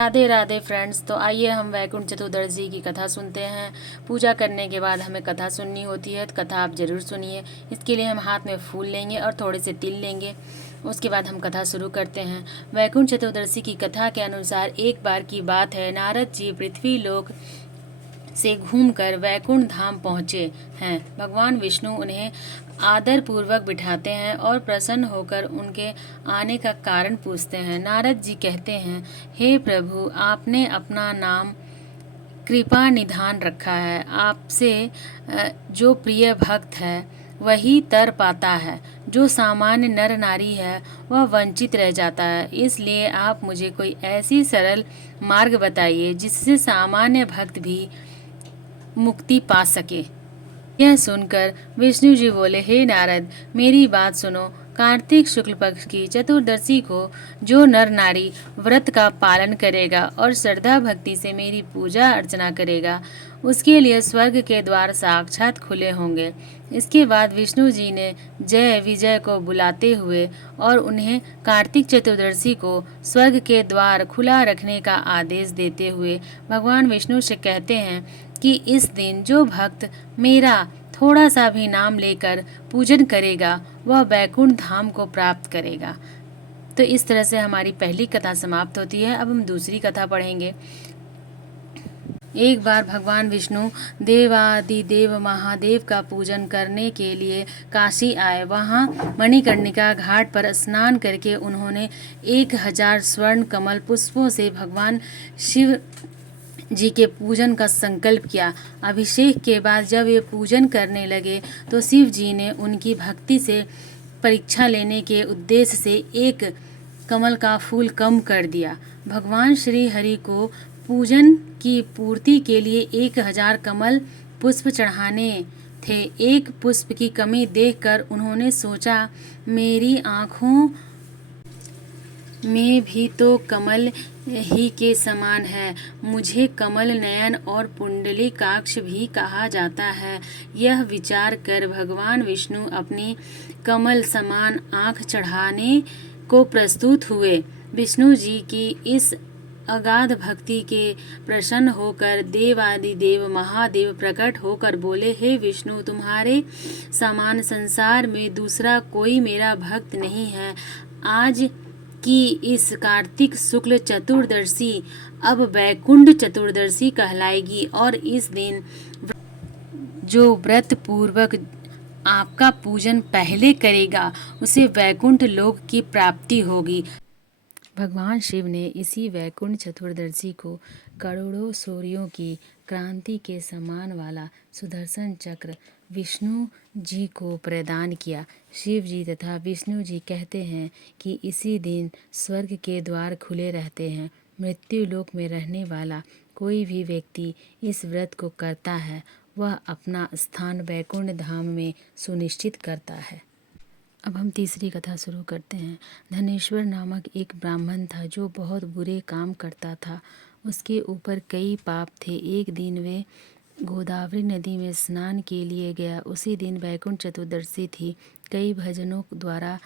Radhe Radhe friends. तो आइए हम वैकुंठ चतुर्दशी की कथा सुनते हैं। पूजा करने के बाद हमें कथा सुननी होती है, तो कथा आप ज़रूर सुनिए। इसके लिए हम हाथ में फूल लेंगे और थोड़े से तिल लेंगे। उसके बाद हम कथा शुरू करते हैं। वैकुंठ चतुर्दशी की कथा के अनुसार एक बार की बात है, नारद जी पृथ्वी लोक से घूमकर वैकुंठ धाम पहुँचे हैं। भगवान विष्णु उन्हें आदर पूर्वक बिठाते हैं और प्रसन्न होकर उनके आने का कारण पूछते हैं। नारद जी कहते हैं, हे प्रभु, आपने अपना नाम कृपा निधान रखा है। आपसे जो प्रिय भक्त है वही तर पाता है, जो सामान्य नर नारी है वह वंचित रह जाता है। इसलिए आप मुझे कोई ऐसी सरल मार्ग बताइए जिससे सामान्य भक्त भी मुक्ति पा सके। यह सुनकर विष्णु जी बोले, हे नारद, मेरी बात सुनो। कार्तिक शुक्ल पक्ष की चतुर्दशी को जो नर नारी व्रत का पालन करेगा और श्रद्धा भक्ति से मेरी पूजा अर्चना करेगा, उसके लिए स्वर्ग के द्वार साक्षात खुले होंगे। इसके बाद विष्णु जी ने जय विजय को बुलाते हुए और उन्हें कार्तिक चतुर्दशी को स्वर्ग के द्वार खुला रखने का आदेश देते हुए भगवान विष्णु से कहते हैं कि इस दिन जो भक्त मेरा थोड़ा सा भी नाम लेकर पूजन करेगा वह वैकुंठ धाम को प्राप्त करेगा। तो इस तरह से हमारी पहली कथा समाप्त होती है। अब हम दूसरी कथा पढ़ेंगे। एक बार भगवान विष्णु देवादिदेव महादेव का पूजन करने के लिए काशी आए। वहां मणिकर्णिका घाट पर स्नान करके उन्होंने 1000 स्वर्ण कमल पुष्पों से भगवान शिव जी के पूजन का संकल्प किया। अभिषेक के बाद जब ये पूजन करने लगे तो शिव जी ने उनकी भक्ति से परीक्षा लेने के उद्देश्य से एक कमल का फूल कम कर दिया। भगवान श्री हरि को पूजन की पूर्ति के लिए 1000 कमल पुष्प चढ़ाने थे। एक पुष्प की कमी देखकर उन्होंने सोचा, मेरी आँखों में भी तो कमल ही के समान है। मुझे कमल नयन और पुंडलीकाक्ष भी कहा जाता है। यह विचार कर भगवान विष्णु अपनी कमल समान आँख चढ़ाने को प्रस्तुत हुए। विष्णु जी की इस अगाध भक्ति के प्रसन्न होकर देवादिदेव महादेव प्रकट होकर बोले, हे विष्णु, तुम्हारे समान संसार में दूसरा कोई मेरा भक्त नहीं है। आज की इस कार्तिक शुक्ल चतुर्दशी अब वैकुंठ चतुर्दशी कहलाएगी और इस दिन जो व्रत पूर्वक आपका पूजन पहले करेगा उसे वैकुंठ लोक की प्राप्ति होगी। भगवान शिव ने इसी वैकुंठ चतुर्दशी को करोड़ों सूर्यों की क्रांति के समान वाला सुदर्शन चक्र विष्णु जी को प्रदान किया। शिव जी तथा विष्णु जी कहते हैं कि इसी दिन स्वर्ग के द्वार खुले रहते हैं। मृत्यु लोक में रहने वाला कोई भी व्यक्ति इस व्रत को करता है वह अपना स्थान वैकुंठ धाम में सुनिश्चित करता है। अब हम तीसरी कथा शुरू करते हैं। धनेश्वर नामक एक ब्राह्मण था जो बहुत बुरे काम करता था। उसके ऊपर कई पाप थे। एक दिन वे गोदावरी नदी में स्नान के लिए गया। उसी दिन वैकुंठ चतुर्दशी थी। कई भजनों द्वारा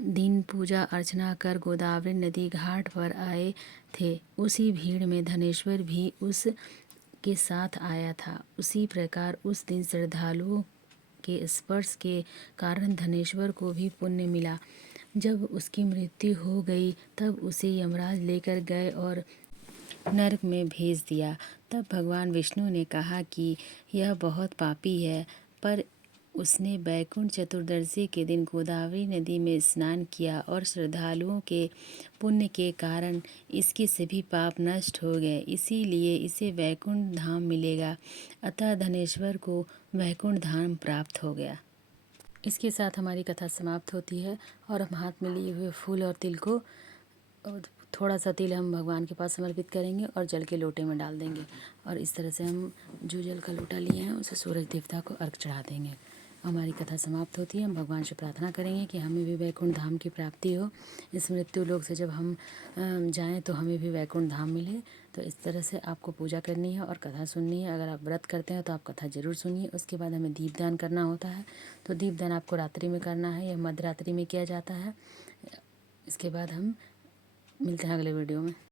दिन पूजा अर्चना कर गोदावरी नदी घाट पर आए थे। उसी भीड़ में धनेश्वर भी उस के साथ आया था। उसी प्रकार उस दिन श्रद्धालुओं के स्पर्श के कारण धनेश्वर को भी पुण्य मिला। जब उसकी मृत्यु हो गई तब उसे यमराज लेकर गए और नरक में भेज दिया। तब भगवान विष्णु ने कहा कि यह बहुत पापी है, पर उसने वैकुंठ चतुर्दशी के दिन गोदावरी नदी में स्नान किया और श्रद्धालुओं के पुण्य के कारण इसके सभी पाप नष्ट हो गए, इसीलिए इसे वैकुंठ धाम मिलेगा। अतः धनेश्वर को वैकुंठ धाम प्राप्त हो गया। इसके साथ हमारी कथा समाप्त होती है और हम हाथ में लिए हुए फूल और तिल को थोड़ा सा तिल हम भगवान के पास समर्पित करेंगे और जल के लोटे में डाल देंगे और इस तरह से हम जो जल का लोटा लिए हैं उसे सूरज देवता को अर्घ चढ़ा देंगे। हमारी कथा समाप्त होती है। हम भगवान से प्रार्थना करेंगे कि हमें भी वैकुंठ धाम की प्राप्ति हो। इस मृत्यु लोक से जब हम जाएं तो हमें भी वैकुंठ धाम मिले। तो इस तरह से आपको पूजा करनी है और कथा सुननी है। अगर आप व्रत करते हैं तो आप कथा ज़रूर सुनिए। उसके बाद हमें दीपदान करना होता है। तो दीपदान आपको रात्रि में करना है, यह मध्य रात्रि में किया जाता है। इसके बाद हम मिलते हैं अगले वीडियो में।